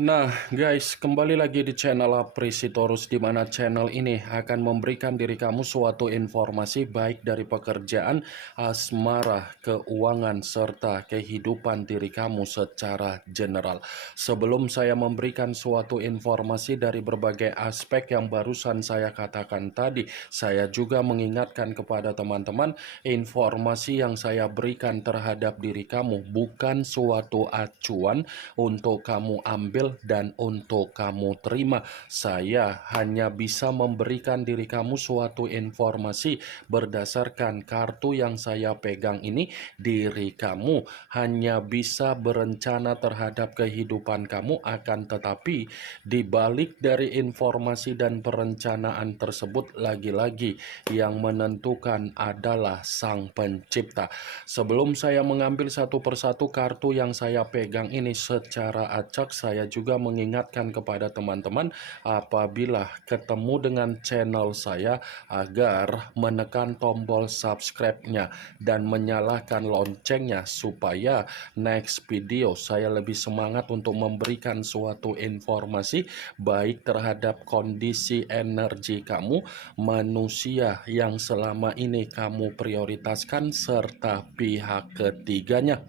Nah, guys, kembali lagi di channel Aprisitorus, di mana channel ini akan memberikan diri kamu suatu informasi baik dari pekerjaan, asmara, keuangan, serta kehidupan diri kamu secara general. Sebelum saya memberikan suatu informasi dari berbagai aspek yang barusan saya katakan tadi, saya juga mengingatkan kepada teman-teman, informasi yang saya berikan terhadap diri kamu bukan suatu acuan untuk kamu ambil dan untuk kamu terima. Saya hanya bisa memberikan diri kamu suatu informasi berdasarkan kartu yang saya pegang ini. Diri kamu hanya bisa berencana terhadap kehidupan kamu, akan tetapi di balik dari informasi dan perencanaan tersebut, lagi-lagi yang menentukan adalah Sang Pencipta. Sebelum saya mengambil satu persatu kartu yang saya pegang ini secara acak, saya juga mengingatkan kepada teman-teman apabila ketemu dengan channel saya agar menekan tombol subscribe-nya dan menyalakan loncengnya supaya next video saya lebih semangat untuk memberikan suatu informasi baik terhadap kondisi energi kamu, manusia yang selama ini kamu prioritaskan, serta pihak ketiganya.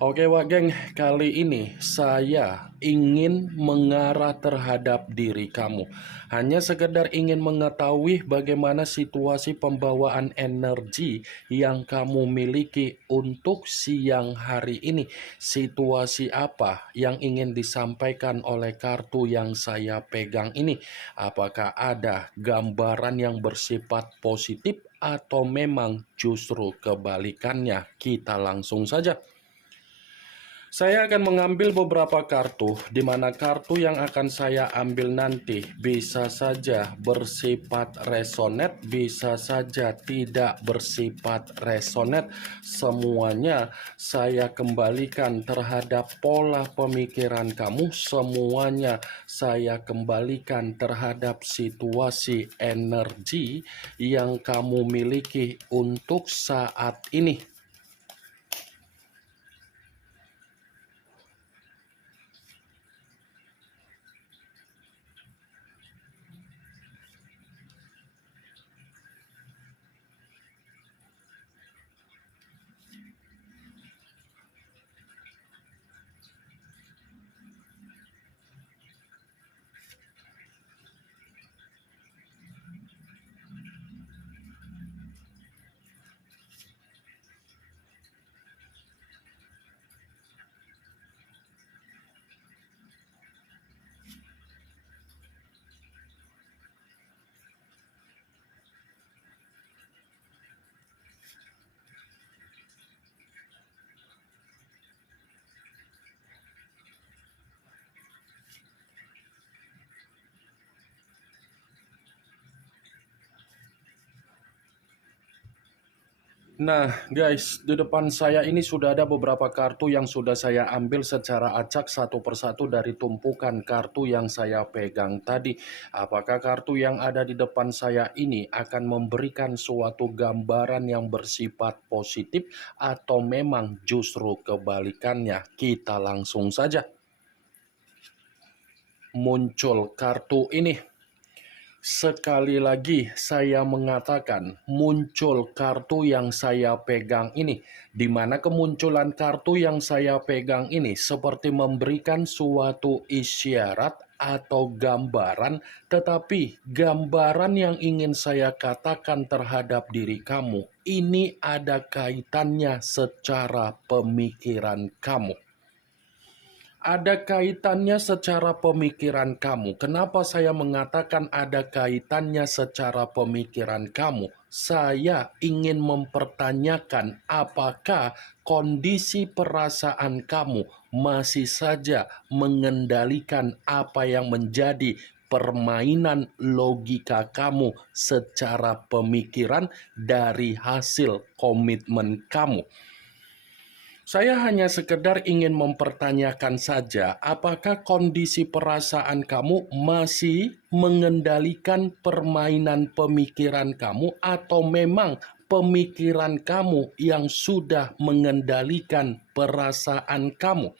Oke Wak Geng, kali ini saya ingin mengarah terhadap diri kamu. Hanya sekedar ingin mengetahui bagaimana situasi pembawaan energi yang kamu miliki untuk siang hari ini. Situasi apa yang ingin disampaikan oleh kartu yang saya pegang ini? Apakah ada gambaran yang bersifat positif atau memang justru kebalikannya? Kita langsung saja. Saya akan mengambil beberapa kartu, di mana kartu yang akan saya ambil nanti bisa saja bersifat resonet, bisa saja tidak bersifat resonet. Semuanya saya kembalikan terhadap pola pemikiran kamu, semuanya saya kembalikan terhadap situasi energi yang kamu miliki untuk saat ini. Nah guys, di depan saya ini sudah ada beberapa kartu yang sudah saya ambil secara acak satu persatu dari tumpukan kartu yang saya pegang tadi. Apakah kartu yang ada di depan saya ini akan memberikan suatu gambaran yang bersifat positif atau memang justru kebalikannya? Kita langsung saja. Muncul kartu ini. Sekali lagi saya mengatakan muncul kartu yang saya pegang ini, di mana kemunculan kartu yang saya pegang ini seperti memberikan suatu isyarat atau gambaran, tetapi gambaran yang ingin saya katakan terhadap diri kamu ini ada kaitannya secara pemikiran kamu. Ada kaitannya secara pemikiran kamu. Kenapa saya mengatakan ada kaitannya secara pemikiran kamu? Saya ingin mempertanyakan apakah kondisi perasaan kamu masih saja mengendalikan apa yang menjadi permainan logika kamu secara pemikiran dari hasil komitmen kamu. Saya hanya sekedar ingin mempertanyakan saja, apakah kondisi perasaan kamu masih mengendalikan permainan pemikiran kamu atau memang pemikiran kamu yang sudah mengendalikan perasaan kamu?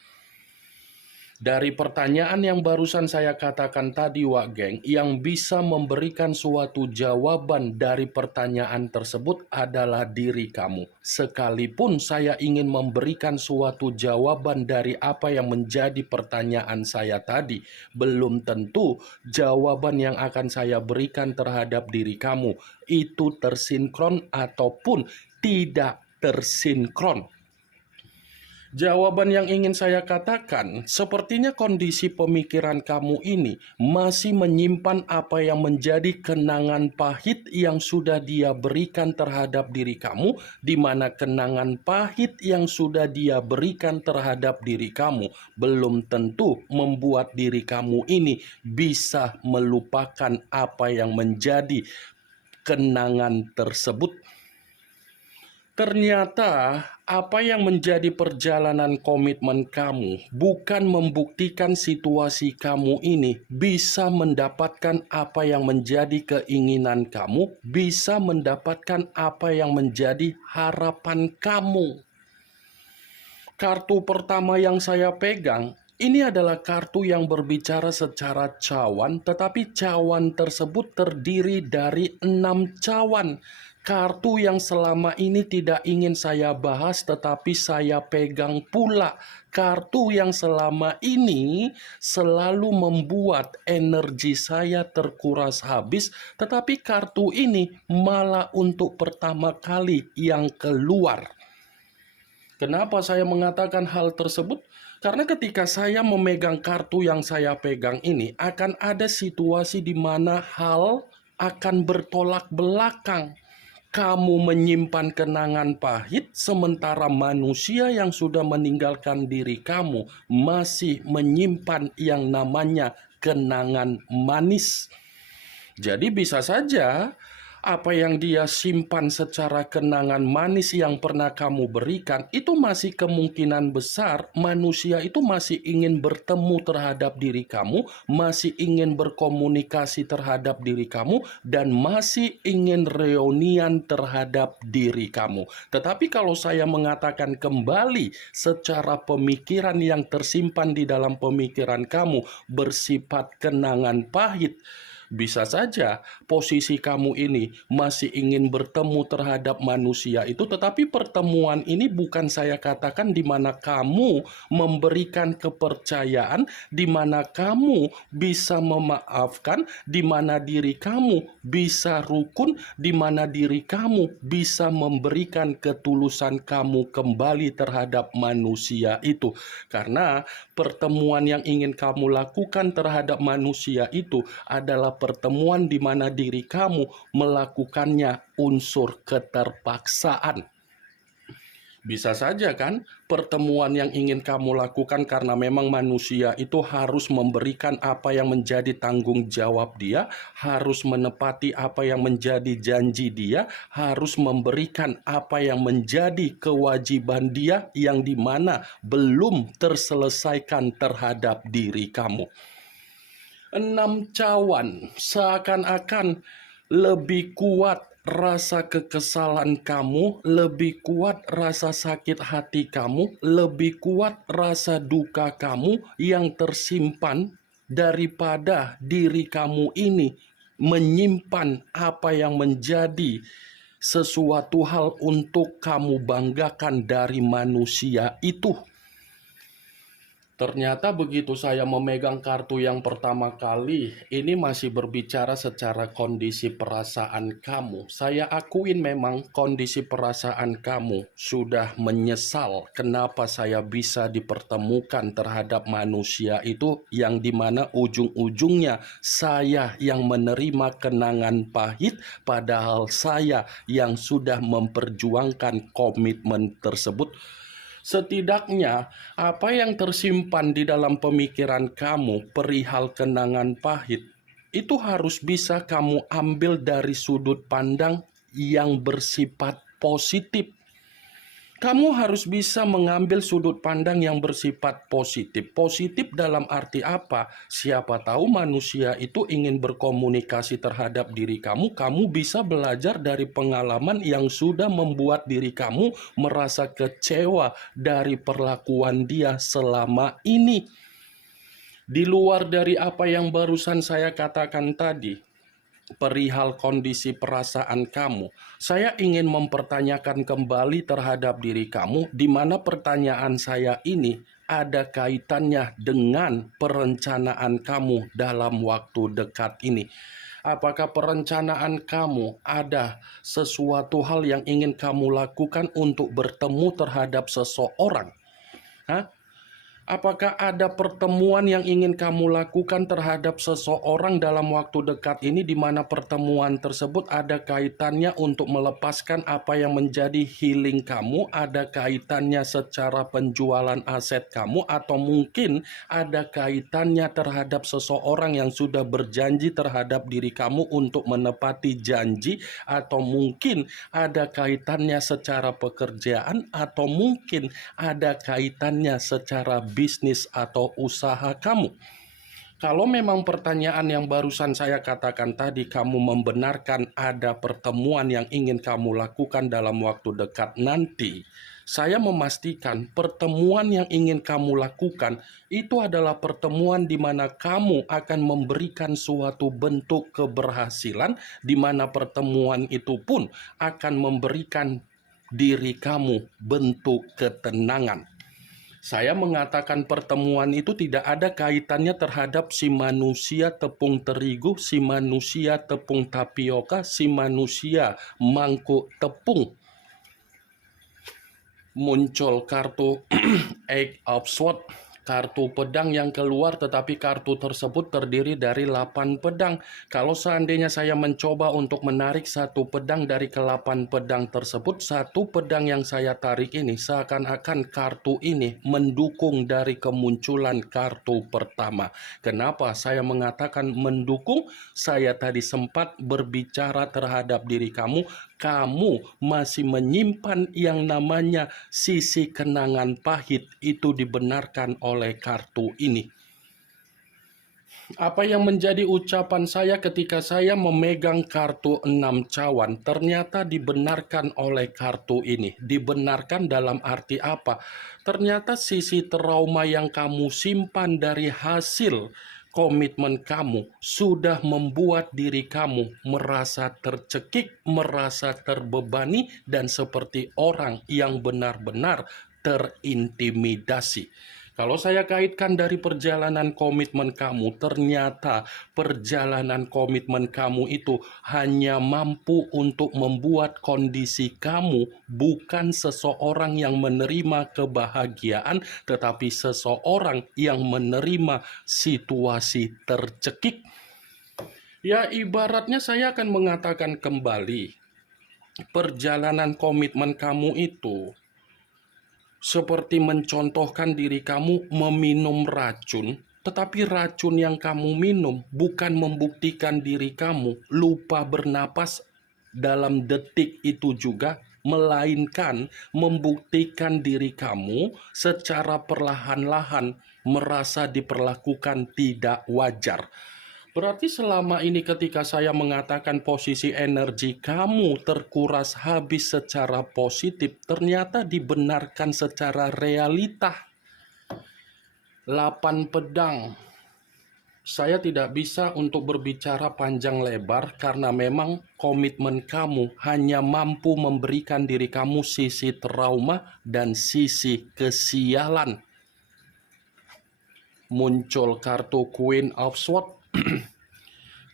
Dari pertanyaan yang barusan saya katakan tadi, Wak Geng, yang bisa memberikan suatu jawaban dari pertanyaan tersebut adalah diri kamu. Sekalipun saya ingin memberikan suatu jawaban dari apa yang menjadi pertanyaan saya tadi, belum tentu jawaban yang akan saya berikan terhadap diri kamu itu tersinkron ataupun tidak tersinkron. Jawaban yang ingin saya katakan, sepertinya kondisi pemikiran kamu ini masih menyimpan apa yang menjadi kenangan pahit yang sudah dia berikan terhadap diri kamu, di mana kenangan pahit yang sudah dia berikan terhadap diri kamu belum tentu membuat diri kamu ini bisa melupakan apa yang menjadi kenangan tersebut. Ternyata apa yang menjadi perjalanan komitmen kamu bukan membuktikan situasi kamu ini bisa mendapatkan apa yang menjadi keinginan kamu, bisa mendapatkan apa yang menjadi harapan kamu. Kartu pertama yang saya pegang ini adalah kartu yang berbicara secara cawan, tetapi cawan tersebut terdiri dari 6 cawan. Kartu yang selama ini tidak ingin saya bahas, tetapi saya pegang pula. Kartu yang selama ini selalu membuat energi saya terkuras habis, tetapi kartu ini malah untuk pertama kali yang keluar. Kenapa saya mengatakan hal tersebut? Karena ketika saya memegang kartu yang saya pegang ini, akan ada situasi di mana hal akan bertolak belakang. Kamu menyimpan kenangan pahit, sementara manusia yang sudah meninggalkan diri kamu masih menyimpan yang namanya kenangan manis. Jadi bisa saja apa yang dia simpan secara kenangan manis yang pernah kamu berikan, itu masih kemungkinan besar manusia itu masih ingin bertemu terhadap diri kamu, masih ingin berkomunikasi terhadap diri kamu, dan masih ingin reunian terhadap diri kamu. Tetapi kalau saya mengatakan kembali secara pemikiran yang tersimpan di dalam pemikiran kamu bersifat kenangan pahit, bisa saja posisi kamu ini masih ingin bertemu terhadap manusia itu, tetapi pertemuan ini bukan saya katakan di mana kamu memberikan kepercayaan, di mana kamu bisa memaafkan, di mana diri kamu bisa rukun, di mana diri kamu bisa memberikan ketulusan kamu kembali terhadap manusia itu. Karena pertemuan yang ingin kamu lakukan terhadap manusia itu adalah pertemuan di mana diri kamu melakukannya unsur keterpaksaan. Bisa saja kan pertemuan yang ingin kamu lakukan karena memang manusia itu harus memberikan apa yang menjadi tanggung jawab dia, harus menepati apa yang menjadi janji dia, harus memberikan apa yang menjadi kewajiban dia yang dimana belum terselesaikan terhadap diri kamu. 6 cawan seakan-akan lebih kuat rasa kekesalan kamu, lebih kuat rasa sakit hati kamu, lebih kuat rasa duka kamu yang tersimpan daripada diri kamu ini menyimpan apa yang menjadi sesuatu hal untuk kamu banggakan dari manusia itu. Ternyata begitu saya memegang kartu yang pertama kali, ini masih berbicara secara kondisi perasaan kamu. Saya akuin memang kondisi perasaan kamu sudah menyesal kenapa saya bisa dipertemukan terhadap manusia itu, yang dimana ujung-ujungnya saya yang menerima kenangan pahit, padahal saya yang sudah memperjuangkan komitmen tersebut. Setidaknya, apa yang tersimpan di dalam pemikiran kamu perihal kenangan pahit, itu harus bisa kamu ambil dari sudut pandang yang bersifat positif. Kamu harus bisa mengambil sudut pandang yang bersifat positif. Positif dalam arti apa? Siapa tahu manusia itu ingin berkomunikasi terhadap diri kamu. Kamu bisa belajar dari pengalaman yang sudah membuat diri kamu merasa kecewa dari perlakuan dia selama ini. Di luar dari apa yang barusan saya katakan tadi, perihal kondisi perasaan kamu, saya ingin mempertanyakan kembali terhadap diri kamu, di mana pertanyaan saya ini ada kaitannya dengan perencanaan kamu dalam waktu dekat ini. Apakah perencanaan kamu ada sesuatu hal yang ingin kamu lakukan untuk bertemu terhadap seseorang? Hah? Apakah ada pertemuan yang ingin kamu lakukan terhadap seseorang dalam waktu dekat ini, di mana pertemuan tersebut ada kaitannya untuk melepaskan apa yang menjadi healing kamu, ada kaitannya secara penjualan aset kamu, atau mungkin ada kaitannya terhadap seseorang yang sudah berjanji terhadap diri kamu untuk menepati janji, atau mungkin ada kaitannya secara pekerjaan, atau mungkin ada kaitannya secara bisnis atau usaha kamu. Kalau memang pertanyaan yang barusan saya katakan tadi kamu membenarkan ada pertemuan yang ingin kamu lakukan dalam waktu dekat nanti, saya memastikan pertemuan yang ingin kamu lakukan itu adalah pertemuan di mana kamu akan memberikan suatu bentuk keberhasilan, di mana pertemuan itu pun akan memberikan diri kamu bentuk ketenangan. Saya mengatakan pertemuan itu tidak ada kaitannya terhadap si manusia tepung terigu, si manusia tepung tapioka, si manusia mangkuk tepung. Muncul kartu Eight of Swords, kartu pedang yang keluar, tetapi kartu tersebut terdiri dari 8 pedang. Kalau seandainya saya mencoba untuk menarik satu pedang dari ke-8 pedang tersebut, satu pedang yang saya tarik ini seakan-akan kartu ini mendukung dari kemunculan kartu pertama. Kenapa saya mengatakan mendukung? Saya tadi sempat berbicara terhadap diri kamu. Kamu masih menyimpan yang namanya sisi kenangan pahit, itu dibenarkan oleh kartu ini. Apa yang menjadi ucapan saya ketika saya memegang kartu 6 cawan ternyata dibenarkan oleh kartu ini. Dibenarkan dalam arti apa? Ternyata sisi trauma yang kamu simpan dari hasil komitmen kamu sudah membuat diri kamu merasa tercekik, merasa terbebani, dan seperti orang yang benar-benar terintimidasi. Kalau saya kaitkan dari perjalanan komitmen kamu, ternyata perjalanan komitmen kamu itu hanya mampu untuk membuat kondisi kamu bukan seseorang yang menerima kebahagiaan, tetapi seseorang yang menerima situasi tercekik. Ya, ibaratnya saya akan mengatakan kembali, perjalanan komitmen kamu itu seperti mencontohkan diri kamu meminum racun, tetapi racun yang kamu minum bukan membuktikan diri kamu lupa bernapas dalam detik itu juga, melainkan membuktikan diri kamu secara perlahan-lahan merasa diperlakukan tidak wajar. Berarti selama ini ketika saya mengatakan posisi energi kamu terkuras habis secara positif, ternyata dibenarkan secara realita. 8 pedang. Saya tidak bisa untuk berbicara panjang lebar karena memang komitmen kamu hanya mampu memberikan diri kamu sisi trauma dan sisi kesialan. Muncul kartu Queen of Swords.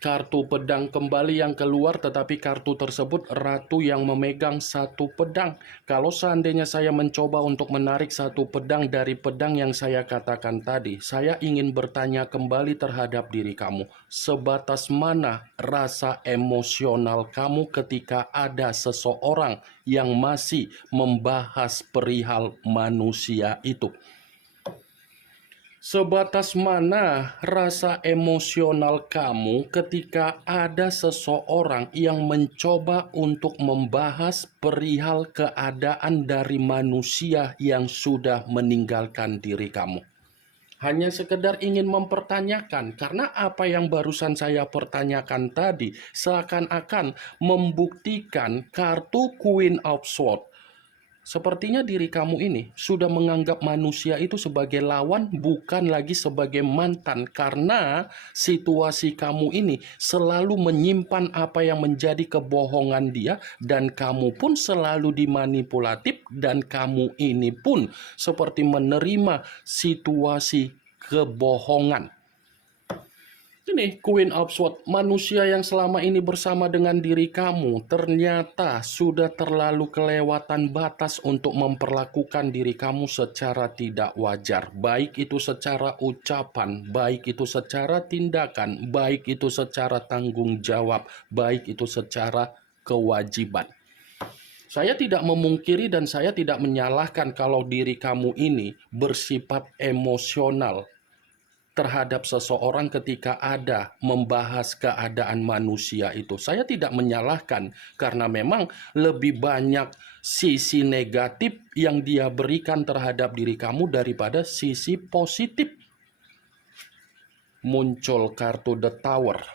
Kartu pedang kembali yang keluar, tetapi kartu tersebut ratu yang memegang satu pedang. Kalau seandainya saya mencoba untuk menarik satu pedang dari pedang yang saya katakan tadi, saya ingin bertanya kembali terhadap diri kamu. Sebatas mana rasa emosional kamu ketika ada seseorang yang masih membahas perihal manusia itu? Sebatas mana rasa emosional kamu ketika ada seseorang yang mencoba untuk membahas perihal keadaan dari manusia yang sudah meninggalkan diri kamu? Hanya sekedar ingin mempertanyakan, karena apa yang barusan saya pertanyakan tadi seakan-akan membuktikan kartu Queen of Swords Sepertinya diri kamu ini sudah menganggap manusia itu sebagai lawan, bukan lagi sebagai mantan, karena situasi kamu ini selalu menyimpan apa yang menjadi kebohongan dia, dan kamu pun selalu dimanipulatif, dan kamu ini pun seperti menerima situasi kebohongan. Ini Queen of Swords, manusia yang selama ini bersama dengan diri kamu ternyata sudah terlalu kelewatan batas untuk memperlakukan diri kamu secara tidak wajar. Baik itu secara ucapan, baik itu secara tindakan, baik itu secara tanggung jawab, baik itu secara kewajiban. Saya tidak memungkiri dan saya tidak menyalahkan kalau diri kamu ini bersifat emosional terhadap seseorang ketika ada membahas keadaan manusia itu. Saya tidak menyalahkan karena memang lebih banyak sisi negatif yang dia berikan terhadap diri kamu daripada sisi positif. Muncul kartu The Tower.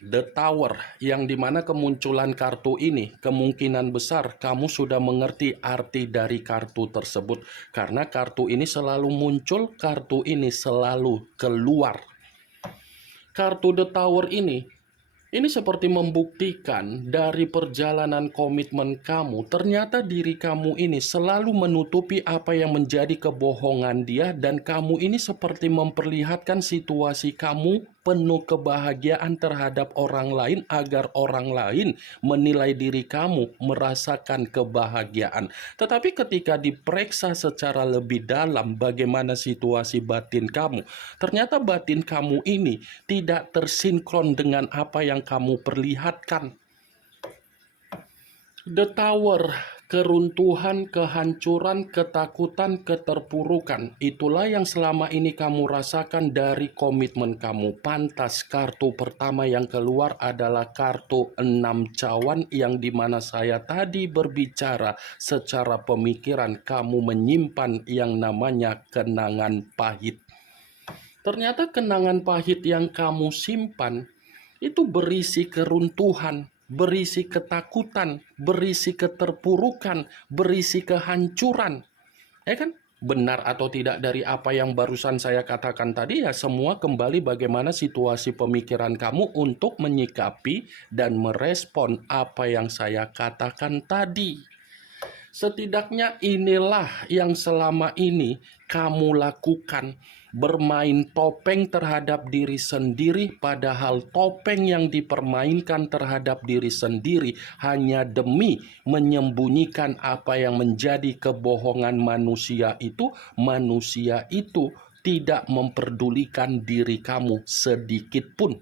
The Tower, yang dimana kemunculan kartu ini kemungkinan besar kamu sudah mengerti arti dari kartu tersebut, karena kartu ini selalu muncul, kartu ini selalu keluar. Kartu The Tower ini seperti membuktikan dari perjalanan komitmen kamu, ternyata diri kamu ini selalu menutupi apa yang menjadi kebohongan dia, dan kamu ini seperti memperlihatkan situasi kamu penuh kebahagiaan terhadap orang lain agar orang lain menilai diri kamu merasakan kebahagiaan. Tetapi ketika diperiksa secara lebih dalam bagaimana situasi batin kamu, ternyata batin kamu ini tidak tersinkron dengan apa yang kamu perlihatkan. The Tower, keruntuhan, kehancuran, ketakutan, keterpurukan. Itulah yang selama ini kamu rasakan dari komitmen kamu. Pantas kartu pertama yang keluar adalah kartu 6 cawan, yang dimana saya tadi berbicara secara pemikiran kamu menyimpan yang namanya kenangan pahit. Ternyata kenangan pahit yang kamu simpan itu berisi keruntuhan, berisi ketakutan, berisi keterpurukan, berisi kehancuran. Ya kan? Benar atau tidak dari apa yang barusan saya katakan tadi, ya semua kembali bagaimana situasi pemikiran kamu untuk menyikapi dan merespon apa yang saya katakan tadi. Setidaknya inilah yang selama ini kamu lakukan, bermain topeng terhadap diri sendiri, padahal topeng yang dipermainkan terhadap diri sendiri hanya demi menyembunyikan apa yang menjadi kebohongan manusia itu. Manusia itu tidak memperdulikan diri kamu sedikit pun.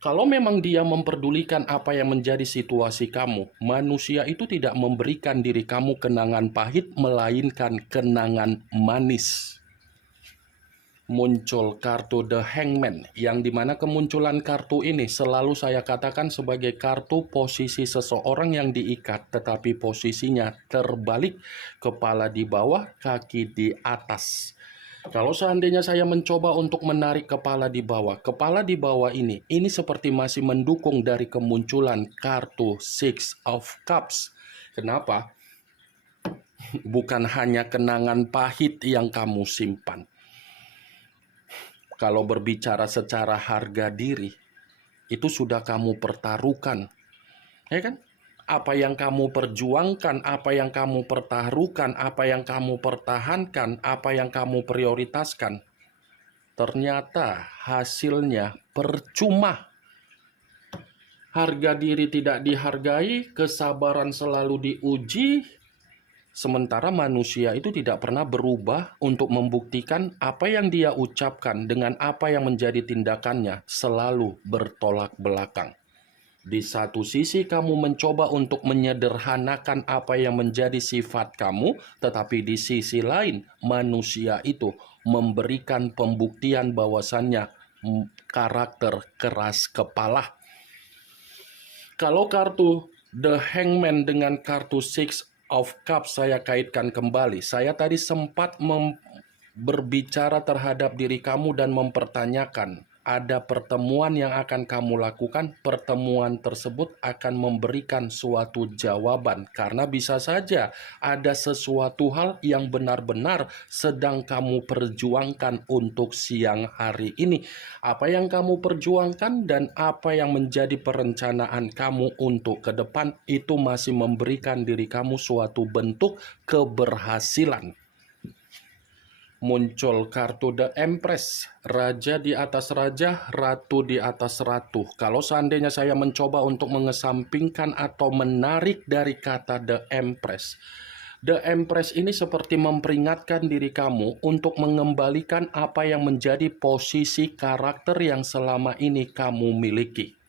Kalau memang dia memperdulikan apa yang menjadi situasi kamu, manusia itu tidak memberikan diri kamu kenangan pahit, melainkan kenangan manis. Muncul kartu The Hangman, yang dimana kemunculan kartu ini selalu saya katakan sebagai kartu posisi seseorang yang diikat, tetapi posisinya terbalik, kepala di bawah, kaki di atas. Kalau seandainya saya mencoba untuk menarik kepala di bawah ini seperti masih mendukung dari kemunculan kartu Six of Cups. Kenapa? Bukan hanya kenangan pahit yang kamu simpan. Kalau berbicara secara harga diri, itu sudah kamu pertaruhkan. Ya kan? Apa yang kamu perjuangkan, apa yang kamu pertaruhkan, apa yang kamu pertahankan, apa yang kamu prioritaskan, ternyata hasilnya percuma. Harga diri tidak dihargai, kesabaran selalu diuji, sementara manusia itu tidak pernah berubah untuk membuktikan apa yang dia ucapkan dengan apa yang menjadi tindakannya, selalu bertolak belakang. Di satu sisi kamu mencoba untuk menyederhanakan apa yang menjadi sifat kamu, tetapi di sisi lain manusia itu memberikan pembuktian bahwasannya karakter keras kepala. Kalau kartu The Hangman dengan kartu Six of Cups saya kaitkan kembali, saya tadi sempat berbicara terhadap diri kamu dan mempertanyakan ada pertemuan yang akan kamu lakukan. Pertemuan tersebut akan memberikan suatu jawaban, karena bisa saja ada sesuatu hal yang benar-benar sedang kamu perjuangkan untuk siang hari ini. Apa yang kamu perjuangkan dan apa yang menjadi perencanaan kamu untuk ke depan itu masih memberikan diri kamu suatu bentuk keberhasilan. Muncul kartu The Empress, raja di atas raja, ratu di atas ratu. Kalau seandainya saya mencoba untuk mengesampingkan atau menarik dari kata The Empress, The Empress ini seperti memperingatkan diri kamu untuk mengembalikan apa yang menjadi posisi karakter yang selama ini kamu miliki.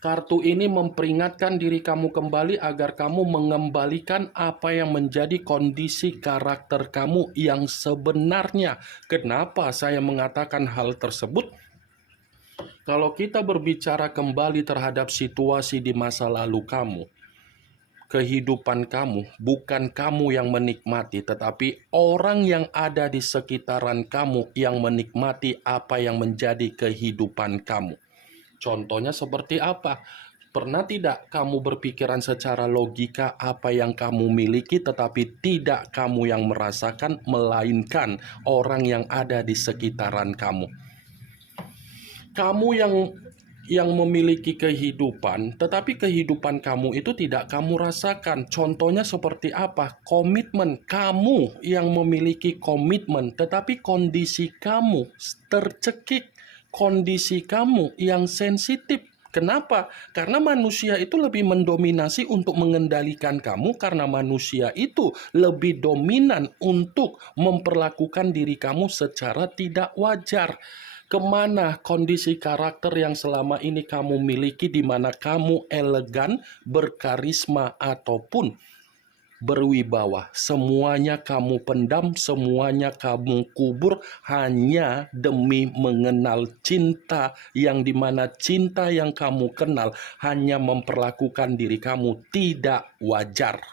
Kartu ini memperingatkan diri kamu kembali agar kamu mengembalikan apa yang menjadi kondisi karakter kamu yang sebenarnya. Kenapa saya mengatakan hal tersebut? Kalau kita berbicara kembali terhadap situasi di masa lalu kamu, kehidupan kamu, bukan kamu yang menikmati, tetapi orang yang ada di sekitaran kamu yang menikmati apa yang menjadi kehidupan kamu. Contohnya seperti apa? Pernah tidak kamu berpikiran secara logika apa yang kamu miliki, tetapi tidak kamu yang merasakan, melainkan orang yang ada di sekitaran kamu? Kamu yang memiliki kehidupan, tetapi kehidupan kamu itu tidak kamu rasakan. Contohnya seperti apa? Komitmen. Kamu yang memiliki komitmen, tetapi kondisi kamu tercekik. Kondisi kamu yang sensitif. Kenapa? Karena manusia itu lebih mendominasi untuk mengendalikan kamu, karena manusia itu lebih dominan untuk memperlakukan diri kamu secara tidak wajar. Kemana kondisi karakter yang selama ini kamu miliki, di mana kamu elegan, berkarisma, ataupun berwibawa? Semuanya kamu pendam, semuanya kamu kubur hanya demi mengenal cinta, yang dimana cinta yang kamu kenal hanya memperlakukan diri kamu tidak wajar.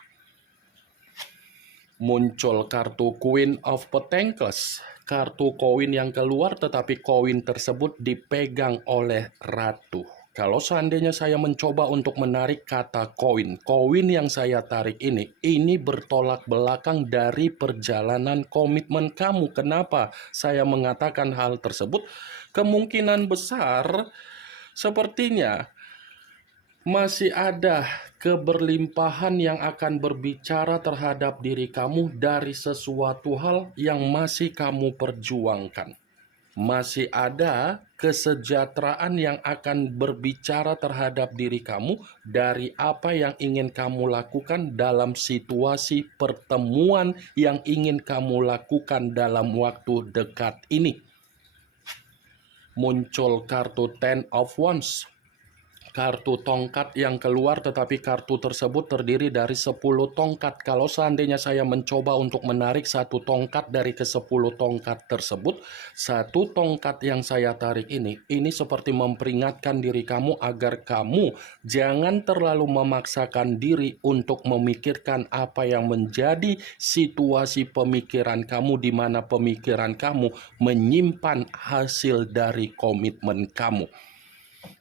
Muncul kartu Queen of Pentacles, kartu koin yang keluar, tetapi koin tersebut dipegang oleh ratu. Kalau seandainya saya mencoba untuk menarik kata koin, koin yang saya tarik ini bertolak belakang dari perjalanan komitmen kamu. Kenapa saya mengatakan hal tersebut? Kemungkinan besar sepertinya masih ada keberlimpahan yang akan berbicara terhadap diri kamu dari sesuatu hal yang masih kamu perjuangkan. Masih ada kesejahteraan yang akan berbicara terhadap diri kamu dari apa yang ingin kamu lakukan dalam situasi pertemuan yang ingin kamu lakukan dalam waktu dekat ini. Muncul kartu Ten of Wands, kartu tongkat yang keluar, tetapi kartu tersebut terdiri dari 10 tongkat. Kalau seandainya saya mencoba untuk menarik satu tongkat dari ke-10 tongkat tersebut, satu tongkat yang saya tarik ini seperti memperingatkan diri kamu agar kamu jangan terlalu memaksakan diri untuk memikirkan apa yang menjadi situasi pemikiran kamu, di mana pemikiran kamu menyimpan hasil dari komitmen kamu.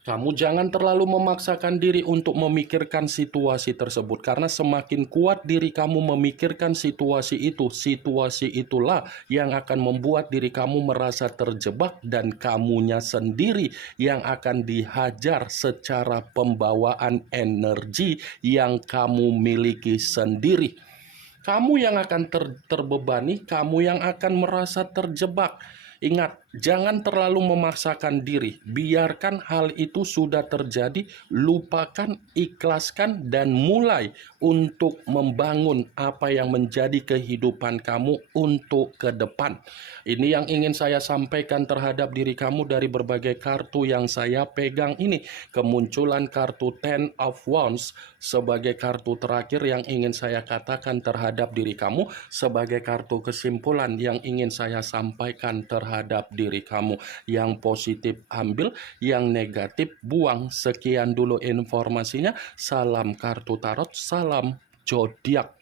Kamu jangan terlalu memaksakan diri untuk memikirkan situasi tersebut, karena semakin kuat diri kamu memikirkan situasi itulah yang akan membuat diri kamu merasa terjebak, dan kamunya sendiri yang akan dihajar secara pembawaan energi yang kamu miliki sendiri. Kamu yang akan terbebani, kamu yang akan merasa terjebak. Ingat, jangan terlalu memaksakan diri. Biarkan hal itu sudah terjadi, lupakan, ikhlaskan, dan mulai untuk membangun apa yang menjadi kehidupan kamu untuk ke depan. Ini yang ingin saya sampaikan terhadap diri kamu dari berbagai kartu yang saya pegang ini. Kemunculan kartu Ten of Wands sebagai kartu terakhir yang ingin saya katakan terhadap diri kamu, sebagai kartu kesimpulan yang ingin saya sampaikan terhadap diri kamu. Yang positif ambil, yang negatif buang. Sekian dulu informasinya. Salam kartu tarot, salam zodiak.